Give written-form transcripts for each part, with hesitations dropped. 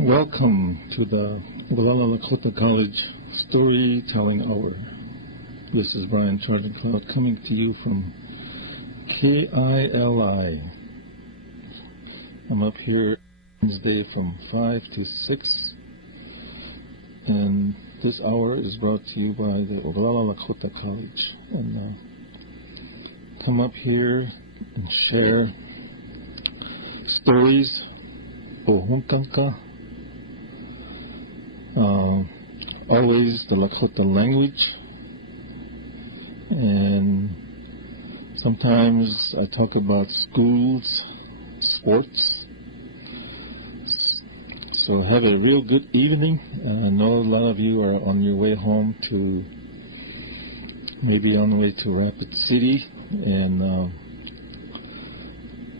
Welcome to the Lakota College Storytelling Hour. This is Brian Charlie Cloud coming to you from KILI. I'm up here Wednesday from 5 to 6, and this hour is brought to you by the Lakota College. And come up here and share stories, ohunkanka, always the Lakota language, and sometimes I talk about schools, sports. So have a real good evening. I know a lot of you are on your way home to, maybe on the way to Rapid City, and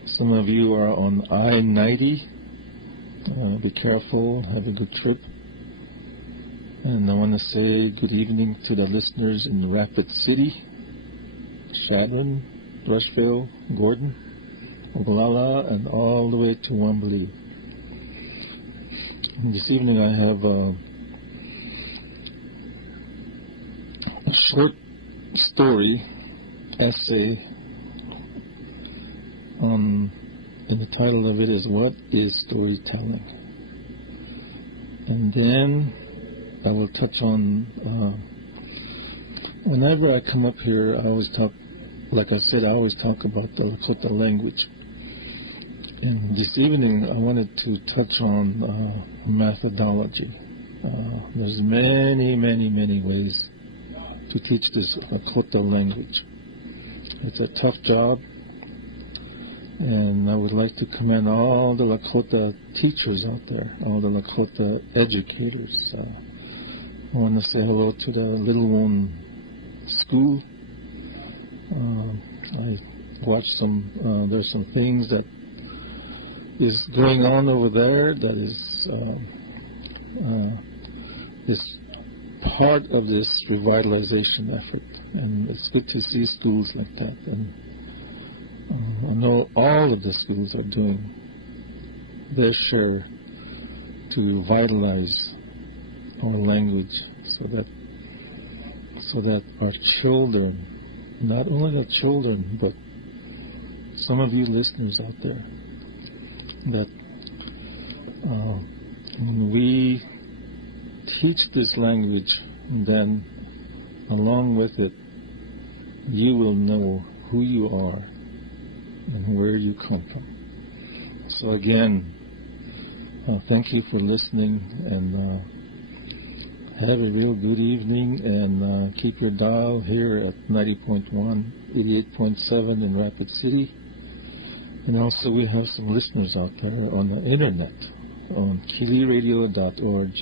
some of you are on I-90. Be careful, have a good trip. And I want to say good evening to the listeners in Rapid City, Shadron, Rushville, Gordon, Oglala, and all the way to Wambly. And this evening I have a short story, essay, and the title of it is What is Storytelling? And then I will touch on, whenever I come up here, I always talk, like I said, I always talk about the Lakota language. And this evening I wanted to touch on methodology. There's many ways to teach this Lakota language. It's a tough job, and I would like to commend all the Lakota teachers out there, all the Lakota educators. I want to say hello to the Little One School. I watched there's some things that is going on over there that is part of this revitalization effort. And it's good to see schools like that. And I know all of the schools are doing their share to revitalize our language, so that our children, not only the children, but some of you listeners out there, that when we teach this language, then along with it, you will know who you are and where you come from. So again, thank you for listening, and have a real good evening, and keep your dial here at 90.1, 88.7 in Rapid City. And also we have some listeners out there on the internet, on kiliradio.org.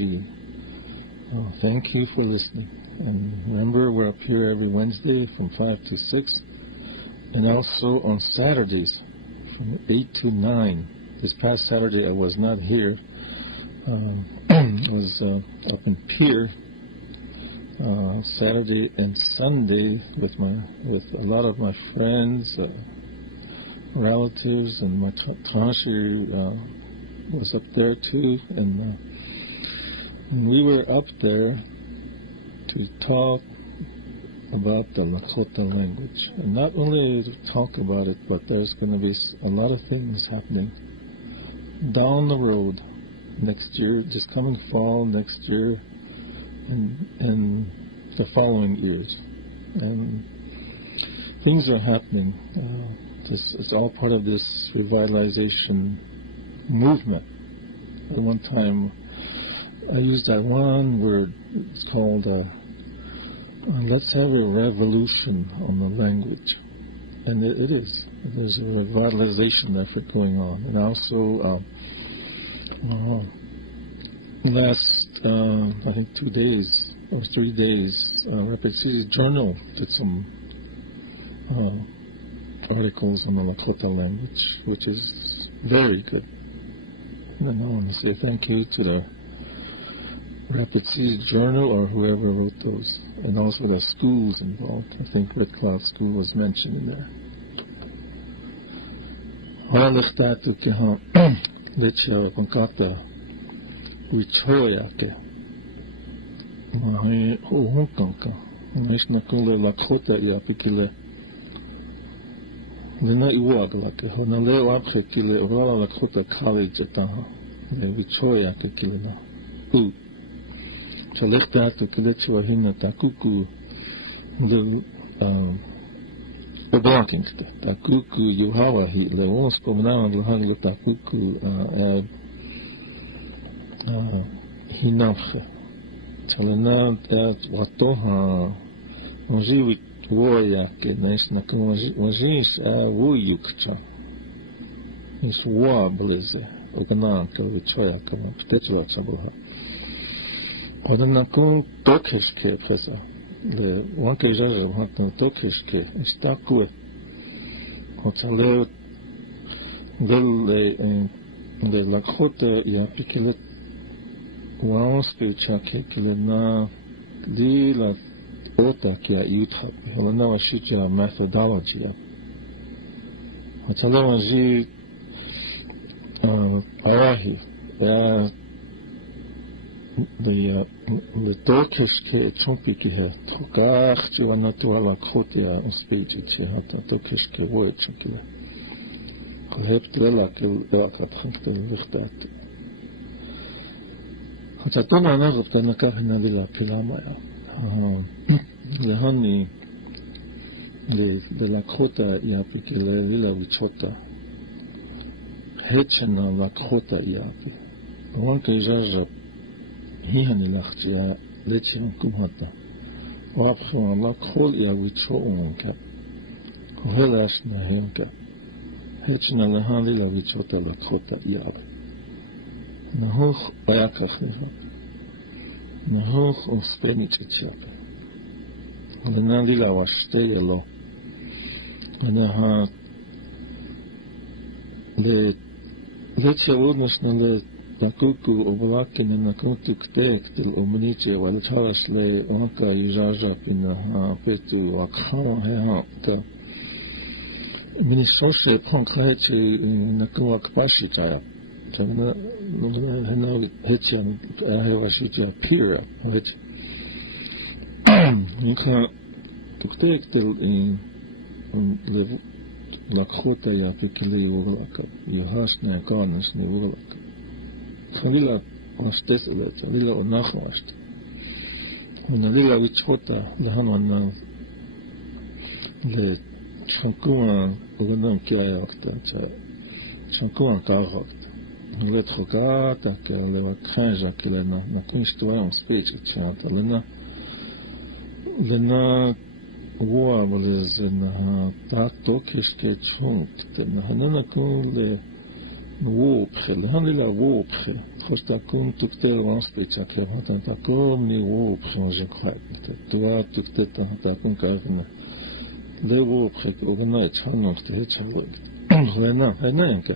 Thank you for listening. And remember, we're up here every Wednesday from 5 to 6, and also on Saturdays from 8 to 9. This past Saturday I was not here. I was up in Pier Saturday and Sunday with a lot of my friends, relatives, and my Tashi was up there too, and we were up there to talk about the Lakota language, and not only to talk about it, but there's going to be a lot of things happening down the road next year, just coming fall next year, and the following years. And things are happening. It's all part of this revitalization movement. At one time, I used that one word. It's called, let's have a revolution on the language. And it is. There's a revitalization effort going on. And also, last, I think 2 days or 3 days, Rapid City Journal did some articles on the Lakota language, which is very good. And I want to say thank you to the Rapid City Journal or whoever wrote those, and also the schools involved. I think Red Cloud School was mentioned in there. Wichoyake. Mahi Uhunkanka. Nishna Kule Lakota Yapikile. Lena Iwaglake. Honale Wapre Kile Ora Lakota College Ataha. Wichoyake Kilena. U. Chalechtato Kiletua Hina Takuku. The Oblakingste. Takuku Yuhawa Hitle. Ons Komnaman Lahangla Takuku Hinafre. Chalena Watoha. Onji Woyake. Naisna Onjis Wuyukcha. Is Wablize. Oganaka Wichoyaka. Ptetua Chaboha. Odanakun Tokeshke Presa. Le wanke jaja hatno tokeshke istakue hotale de Lakota Yapikile wanske chake kile na di la ota kia yutra holana washicha methodology hotale wanji arahi le Tokeshke Chompiki he Tokach to a natural Kotia and speech at Tokeshke word chokile. Heptrella kill Elkat to lift that. Hatatona Nazov Tanakahina Villa Pilamaya. The honey the Lakota Yapikile Villa Vichota. Hechena Lakota Yapi. One Kajaja. Hihani lachtia lechian kumhata. Wapchon Allah kol ya wichoonka. Kohelash na hemka. Hechna lehani la wichota la kota yab. Nahoch ayakach nehab. Nahoch on spenich itchap. Lenandi la washte yelo. Anaha le lechia wodnash na le Takuku Oblakin and Nakutuk Tek till Omniche, while the Charas lay Onka Yujaja in the Petu Wakha Heka Minisoshe Ponklache in Nakuak Pashitaya. Hena Hetchan Ahevashita Pira, which you can't take till in Lakota Yapikili Uglaka, Yohasna Garners Nivulaka. Khalila was desolate, Lila or Nachwashed. When the Lila which Hota, the Hanan, the Chankuan, Uganam Kiayakta, Chankuan Karhakt, let Hogata, Leva Kanja Kilena, Nakunstuan speech at Chata, Lena war was in Tatokiske Chunk, the Hananakun, Wopre, le handela wopre. Fosta kun tuktel wanspitsa klevata ta kom ni wopre je crois. Toi tuktel ta kun karna. Le wopre ogna chanok te chalok. Hena enka.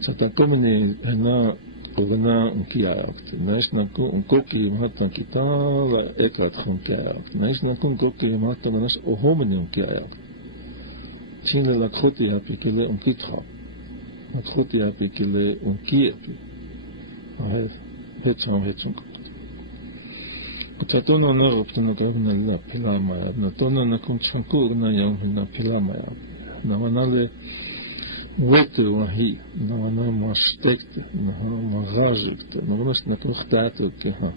Tsata kom ni hena ogna unkiakt. Naishna kun koki matan kitala ekat khunkiakt. Naishna kun koki matan nas ohomni unkiakt. Chine la khoti apikele unkitra. Lakota Pikile Unkiepi. I have Hetchon. But I don't know if the governor Pilama, Natona Nakunchankur Nayam Pilama. Namanale Wetu Wahi, Namana Mastect, Mahajik, Namas Nakuchtato Keha.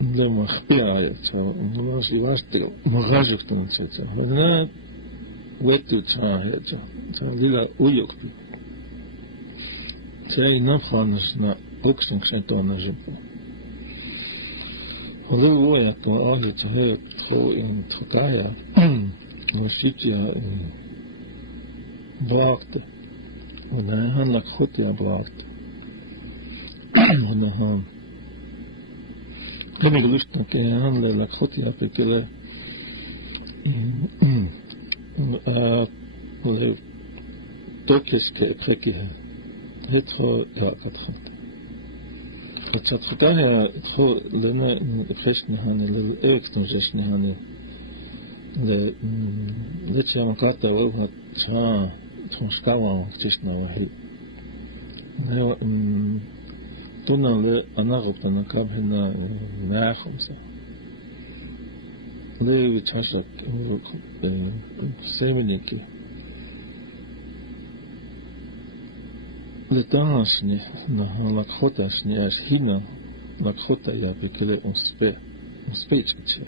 The Mahpia, so was Ivastil, Mahajik, etc. Wetu Chaheja. Lila Uyukpi. Say enough on us not boxing sent on the Zipo. Although way at the audio to her throw in Tokaya, was Shitia blocked. When I had like Hotia blocked. When I had. Let me look at the handle like Hotia Pikele. Tokiske Prekihe. Hetro Yakatrat. Chatrukaya, Tro Lena Freshnehane, little Eriksnojeshnehane. The Lechiamakata will have Cha Tonskawa, Chishna. Tuna le anagopta na kabhena nachumsa. Le vichashak seminiki. Le tanashni na Lakota shni as hina Lakota ya bekele unspechche.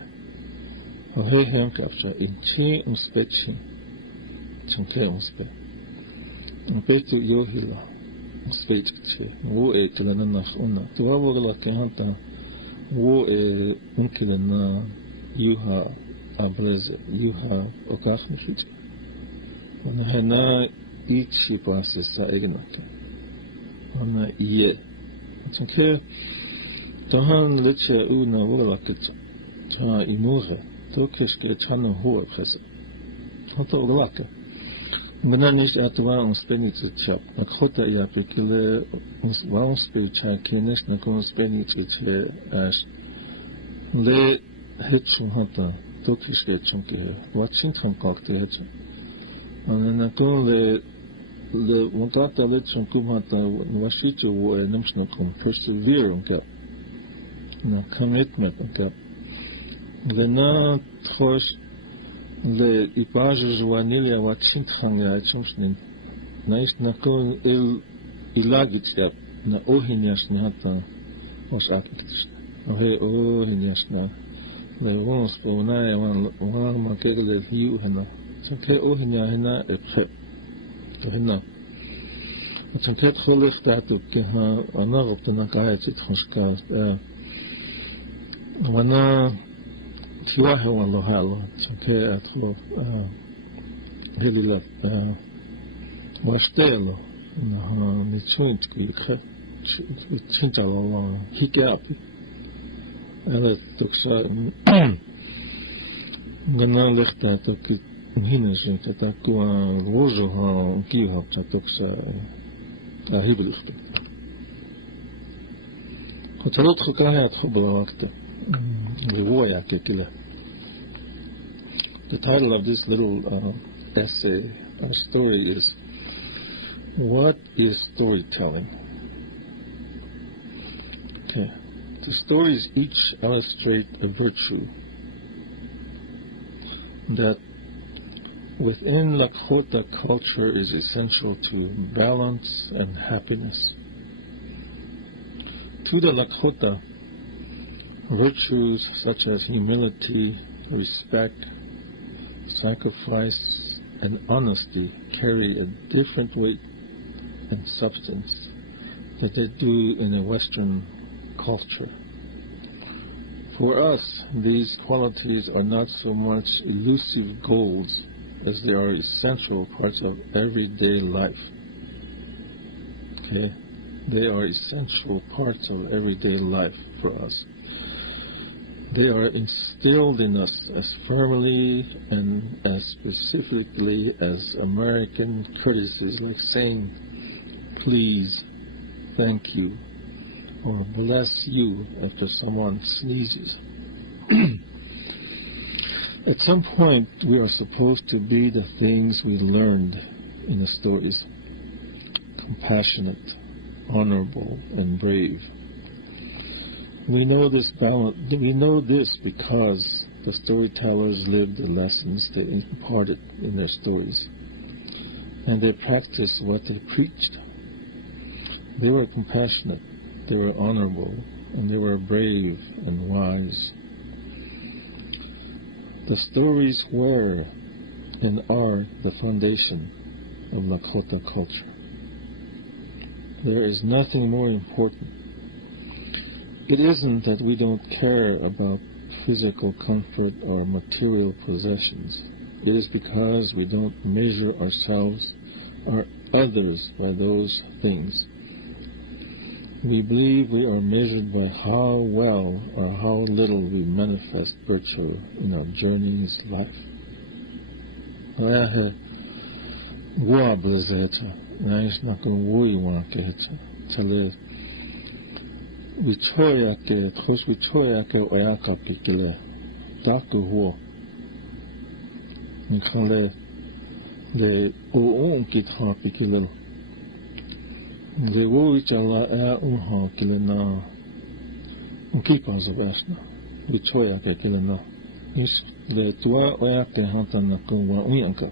Ohe hem kapcha inchi unspechchi. Chunke unspe. Unpetu yohila. Unspechche. Wo kelana nach una. Tuwa wogla kehanta. Wo unkilana yuha ableze. Yuha okachnichich. Wana hena ichi pasisa egnake. Wana iye. Chunke tahan leche una wogla kitcha. Cha imure. Tokeshke chana hoa khasa. Hata oglaka. Mena nicht atwa unspenice chap. Lakota ya pikile unspenice kenish na unspenice che as le hetchun hata tokeshke chunke. Watchin trankakte hetchun. Anena kon le montata le chunkum hata washichu wo namshna kon persevere unka. Na commitment unka. Le na trosh le ipage joanilia watchint hanga chumsnin naish na kon ilagit yap na ohinias na hata os akiktis ohe ohinias na le wons ponai wan ma kegle hiu hena chake ohinia hena ephe hena chake kholig dat ke ha anar op de nakai zit khonska wana Tiwahe wan lo halo, chunke atro helila wastelo na mitsunt kikhe chintalo hikapi. Ela tuksa gana lechta tok hines ta kwa rozo ha kiha ta tuksa ta hiblicht. Hotelot khokaya atkhobawakte. The title of this little essay or story is What is Storytelling? Okay. The stories each illustrate a virtue that within Lakota culture is essential to balance and happiness. To the Lakota, virtues such as humility, respect, sacrifice, and honesty carry a different weight and substance that they do in a Western culture. For us, these qualities are not so much elusive goals as they are essential parts of everyday life. Okay? They are essential parts of everyday life for us. They are instilled in us as firmly and as specifically as American courtesies like saying, please, thank you, or bless you after someone sneezes. At some point, we are supposed to be the things we learned in the stories: compassionate, honorable, and brave. We know this because the storytellers lived the lessons they imparted in their stories, and they practiced what they preached. They were compassionate, they were honorable, and they were brave and wise. The stories were and are the foundation of Lakota culture. There is nothing more important. It isn't that we don't care about physical comfort or material possessions. It is because we don't measure ourselves or others by those things. We believe we are measured by how well or how little we manifest virtue in our journey's life. Wichoyake, tros wichoyake oyaka pikile, taku huo. Nikhan le oon kit ha pikile. Le wovichala unha kilena unkipas obasna. Vichoya ke kilena. Is le tua oya ke hantana kuwa unyanka.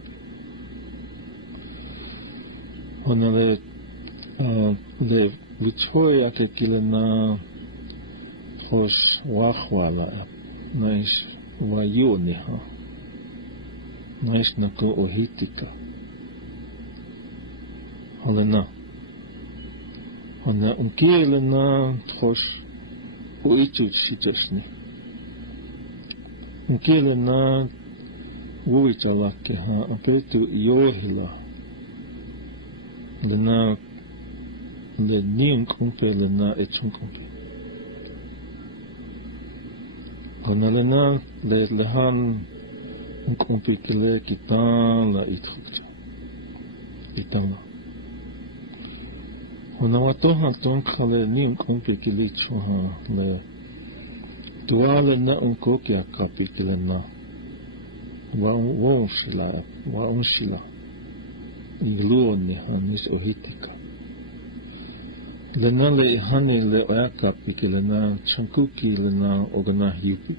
Ona le vichoya ke kilena hos wahwala nais wayuniha. Nais nako ohitika. Holena. Ona unkilena hos uichuchijasni. Unkilena wovichalake ha apetu yohila. Lena le niunkumpe lena echunkumpe. Ona lena le lehan unkumpe kile kitan la itrukja. Itanga. Ona watoha tonka le niunkumpe kile chuha le tuale na unkoki akapi kile na. Wa unshila. Igluoni hanis ohitika. Lena le hani le oakapi ki lena chankuki lena ogana hiupi.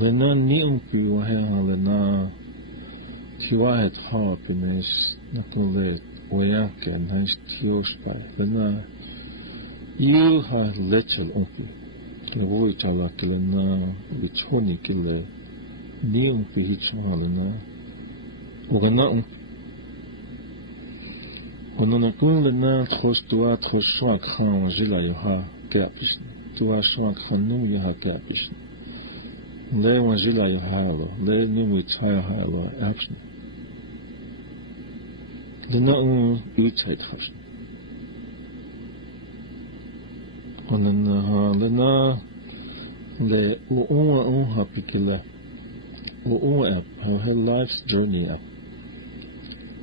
Lena niumpi waheha lena tiwahet haapi nes nakule oake nes tiospai. Lena yu ha lechel umpi. Le woichala ki lena vichoni ki le niumpi hichwa lena ogana umpi. Ona kun lena trostua troswa khan jila yaha kapish tua shwa khanum yaha kapish le wa jila yaha lo le nimu chaya halo action lena utsait khash ona lena le hapikila app her life's journey app.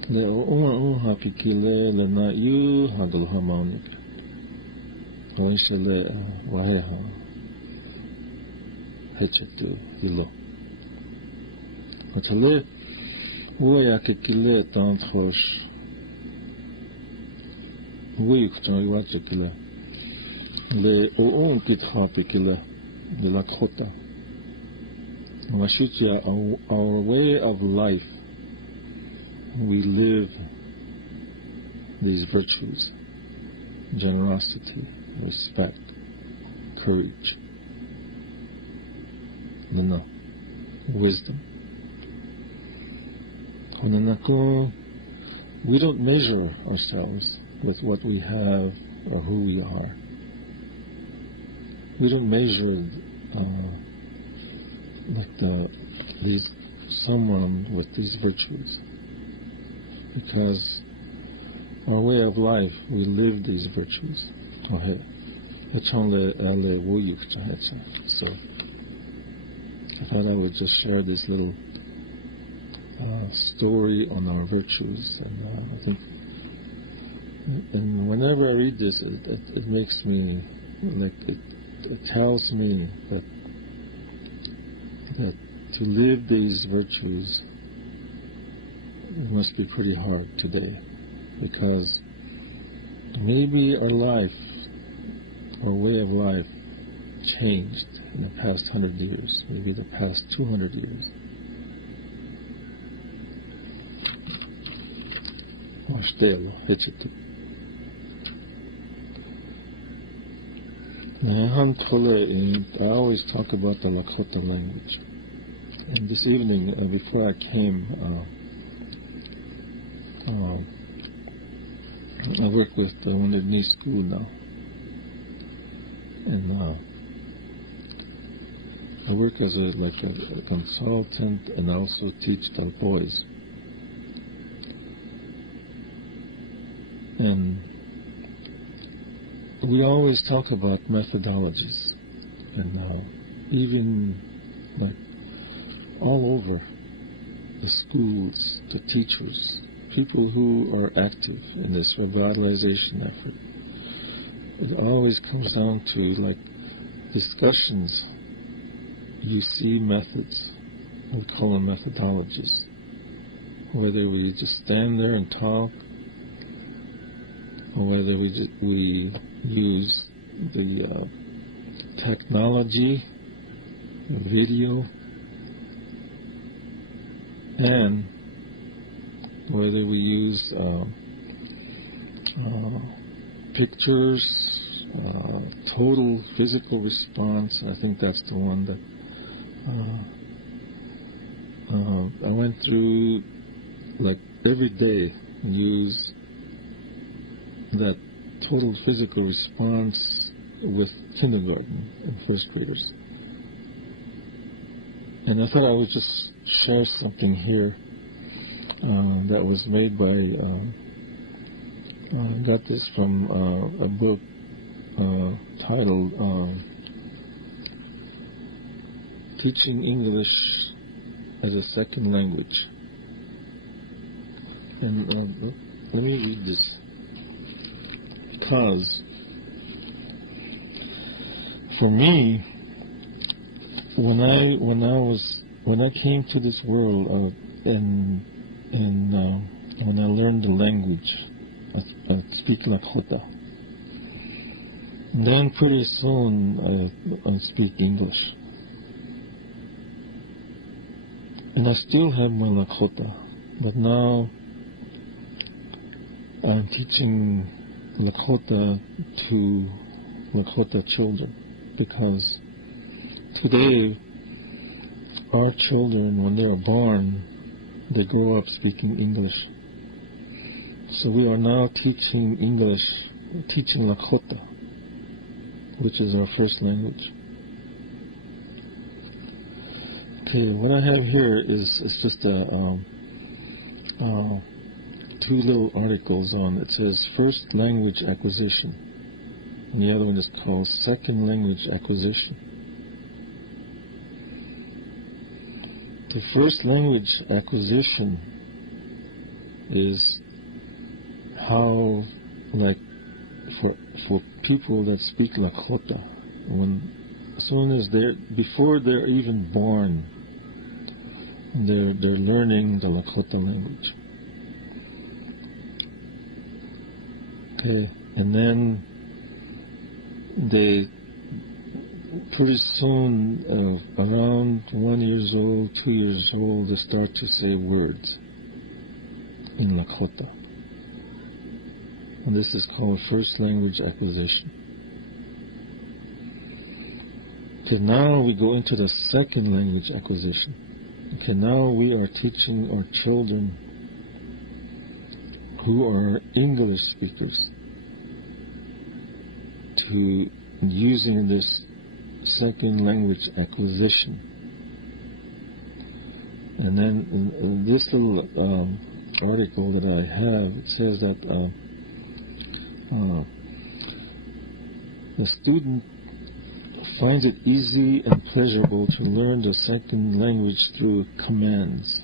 Le happy kile le na yu hagel harmonic. Oinshele waheha hechetu hilo. Otale uya ke kile tantrosh. Uyuk chan yuache kile. Le kit happy kile de Lakota. Washutia our way of life. We live these virtues: generosity, respect, courage, wisdom. We don't measure ourselves with what we have or who we are. We don't measure someone with these virtues. Because our way of life, we live these virtues. So I thought I would just share this little story on our virtues, and I think, and whenever I read this, it makes me it tells me that to live these virtues, it must be pretty hard today, because maybe our life, our way of life, changed in the past 100 years, maybe the past 200 years. I always talk about the Lakota language. And this evening, before I came, I work with one of these school now, and I work as a consultant, and I also teach the boys. And we always talk about methodologies, and even all over the schools, the teachers, people who are active in this revitalization effort. It always comes down to discussions. You see methods, we call them methodologies. Whether we just stand there and talk, or whether we use the technology, video, and whether we use pictures, total physical response. I think that's the one that I went through, like every day, use that total physical response with kindergarten and first graders. And I thought I would just share something here that was made by, got this from a book titled Teaching English as a Second Language. And let me read this, because for me, when I came to this world, and when I learned the language, I speak Lakota. And then pretty soon I speak English. And I still have my Lakota, but now I'm teaching Lakota to Lakota children, because today our children, when they are born, they grow up speaking English. So we are now teaching English, teaching Lakota, which is our first language. Okay, what I have here is just two little articles on. It says first language acquisition, and the other one is called second language acquisition. The first language acquisition is how, like, for people that speak Lakota, as soon as before they're even born, they're learning the Lakota language. Okay, and then they pretty soon, around 1 year old, 2 years old, they start to say words in Lakota. And this is called first language acquisition. Okay, now we go into the second language acquisition. Okay, now we are teaching our children who are English speakers to using this second language acquisition. And then this little article that I have, it says that the student finds it easy and pleasurable to learn the second language through commands.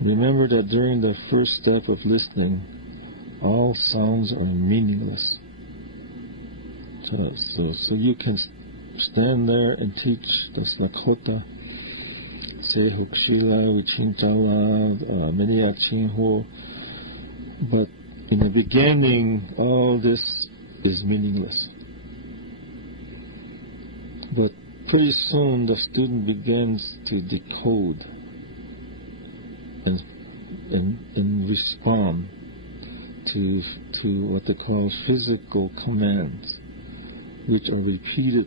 Remember that during the first step of listening, all sounds are meaningless. So you can stand there and teach the Lakota, say Hukshila, Wichintala, Meniachinho, but in the beginning, all this is meaningless. But pretty soon the student begins to decode and respond to what they call physical commands, which are repeated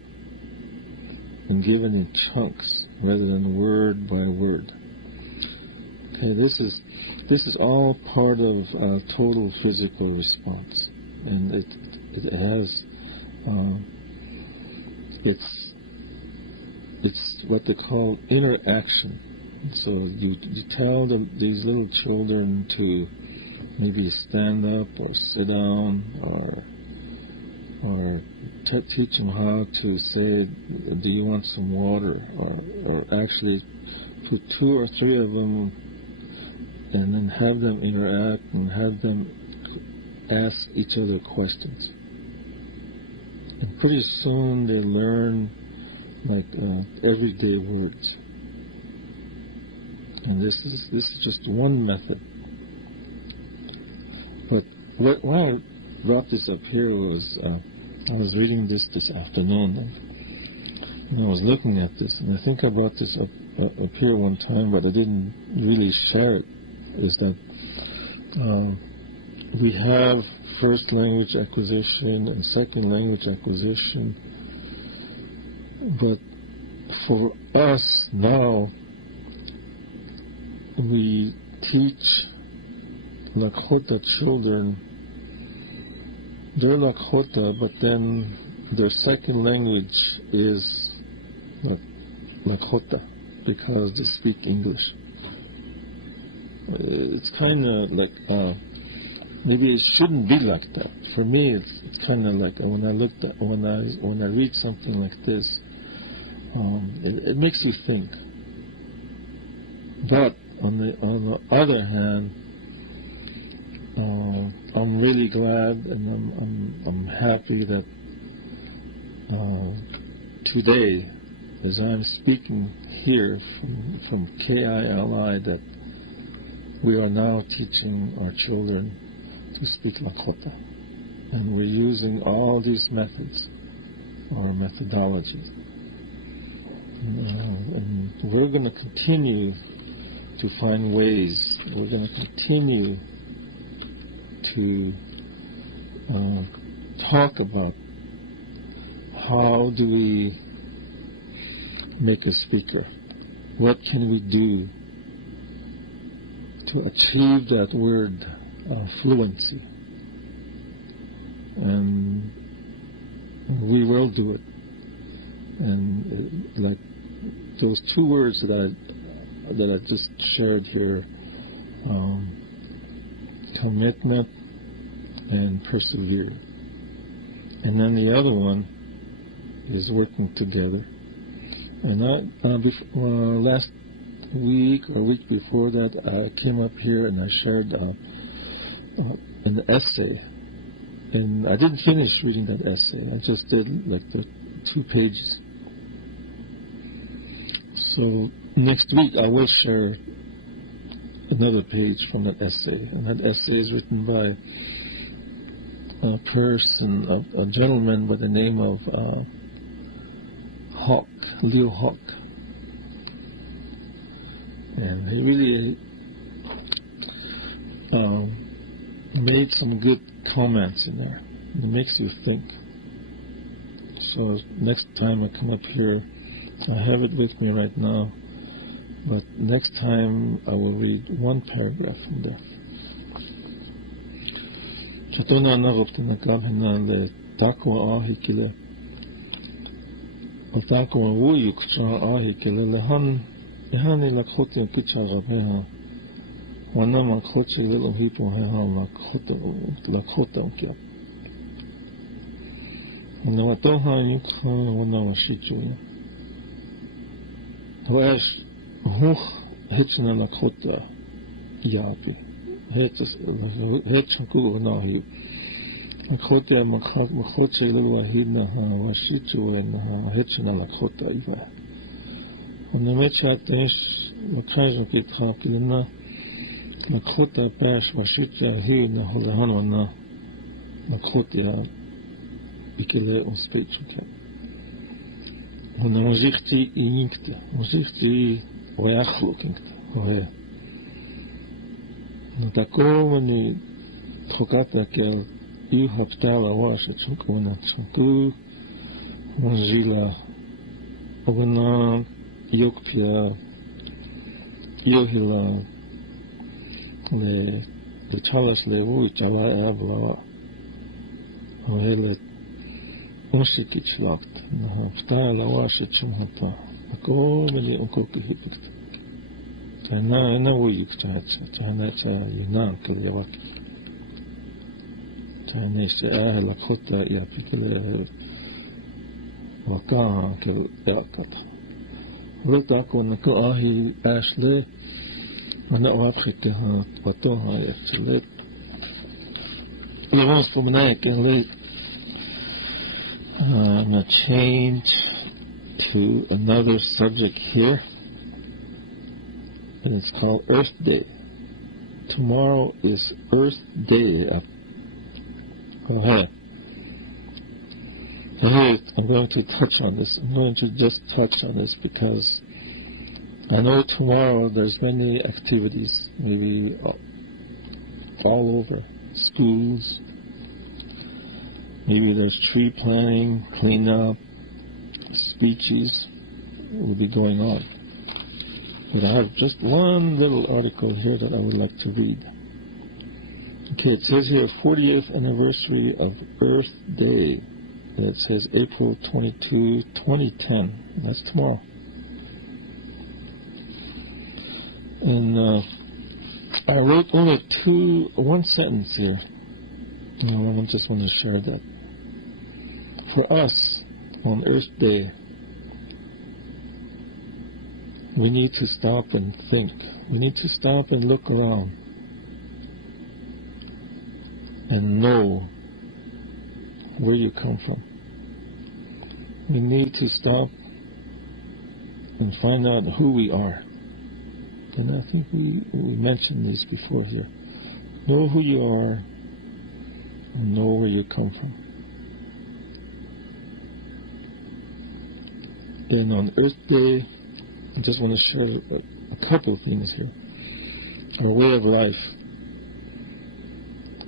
and given in chunks rather than word by word. Okay, this is all part of total physical response, and it has it's what they call interaction. So you tell these little children to maybe stand up or sit down, or teach them how to say, do you want some water, or actually put 2 or 3 of them and then have them interact and have them ask each other questions. And pretty soon they learn like everyday words. And this is just one method. But brought this up here was I was reading this afternoon, and I was looking at this, and I think I brought this up here one time, but I didn't really share it. Is that we have first language acquisition and second language acquisition, but for us now, we teach Lakota children. They're Lakota, but then their second language is Lakota because they speak English. It's kind of like maybe it shouldn't be like that. For me, it's kind of like when I read something like this, it makes you think. But on the other hand, I'm really glad and I'm happy that today, as I'm speaking here from KILI, that we are now teaching our children to speak Lakota, and we're using all these methods, or methodologies, and we're going to continue to find ways. We're going to continue to talk about how do we make a speaker. What can we do to achieve that word fluency? And we will do it. And like those two words that I just shared here, commitment and persevere. And then the other one is working together. And last week or week before that, I came up here and I shared an essay. And I didn't finish reading that essay. I just did like the 2 pages. So next week I will share another page from that essay. And that essay is written by a person, a gentleman by the name of Leo Hawk. And he really made some good comments in there. It makes you think. So next time I come up here, I have it with me right now, but next time I will read one paragraph from there. Chatona nagoptana kabhena le takwa ahikile. Otakwa wuyuk cha ahikile lehan ehani lakhotin kicha gabeha. Wana makhochi little hipo heha lakota ukia. Wana watoha yukha wana washichu. Hoesh hoch hitchna Lakota yapi. Hitch kugo nahi. Lakota makhoche little wahidna washichu and hitchna Lakota iva. And the mechatesh Lakajo Kitrapilina Lakota Pash Washicha here in the Holahanwana Lakota Bikile on speech. Und dann muss ich die inkte, muss ich die oachlokinkte, ohe. Und da kommen die trokata kel you haptala washa chunkuna chunku manjila ogana yokpia yohila le chalas le ui chala abla ohe le onshikich lakt. Stala washe chumhapa. Ako meli onkoki hipit. Tana ena wuyuk chacha. Tana cha yina kel yawaki. Tana ishe Lakota yapikele waka kel yakata. Rota ko nako ahi ashle. Mana wapchike ha watoha yakchele. Levons pomenaye ken le. I'm going to change to another subject here, and it's called Earth Day. Tomorrow is Earth Day. Hey, I'm going to touch on this. I'm going to just touch on this because I know tomorrow there's many activities, maybe all over schools. Maybe there's tree planting, cleanup, speeches will be going on. But I have just one little article here that I would like to read. Okay, it says here 40th anniversary of Earth Day. It says April 22, 2010. That's tomorrow. And I wrote only one sentence here. I just want to share that. For us, on Earth Day, we need to stop and think. We need to stop and look around and know where you come from. We need to stop and find out who we are. And I think we mentioned this before here. Know who you are and know where you come from. And on Earth Day, I just want to share a couple of things here. Our way of life.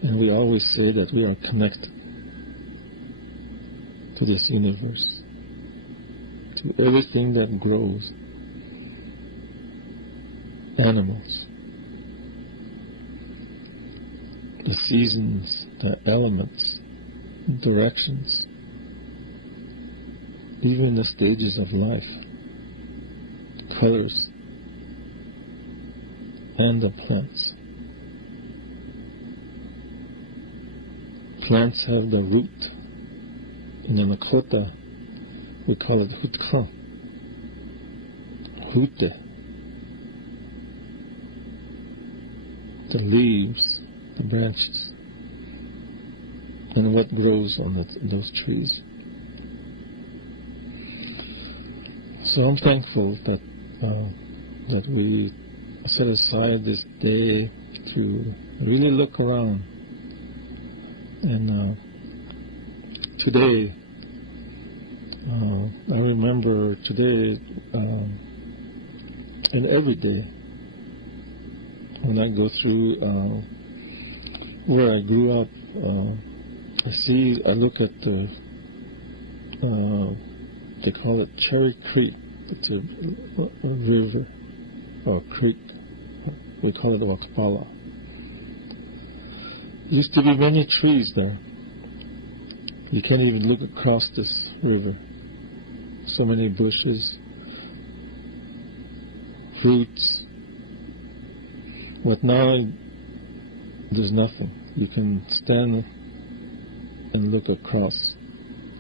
And we always say that we are connected to this universe, to everything that grows, animals, the seasons, the elements, directions, even the stages of life, colors, and the plants. Plants have the root. In the Lakota, we call it hutkran, hute. The leaves, the branches, and what grows on those trees. So I'm thankful that we set aside this day to really look around. And today, I remember today, and every day, when I go through where I grew up, I look at the, they call it Cherry Creek. It's a river or creek. We call it Wakpala. Used to be many trees there. You can't even look across this river. So many bushes, fruits. But now there's nothing. You can stand and look across.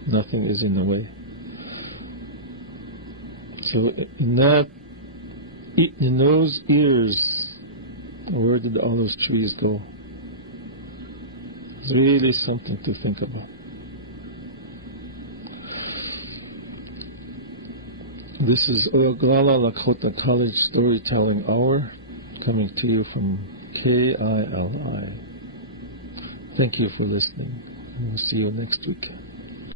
Nothing is in the way. So in those years, where did all those trees go? It's really something to think about. This is Oglala Lakota College Storytelling Hour, coming to you from KILI. Thank you for listening. We'll see you next week.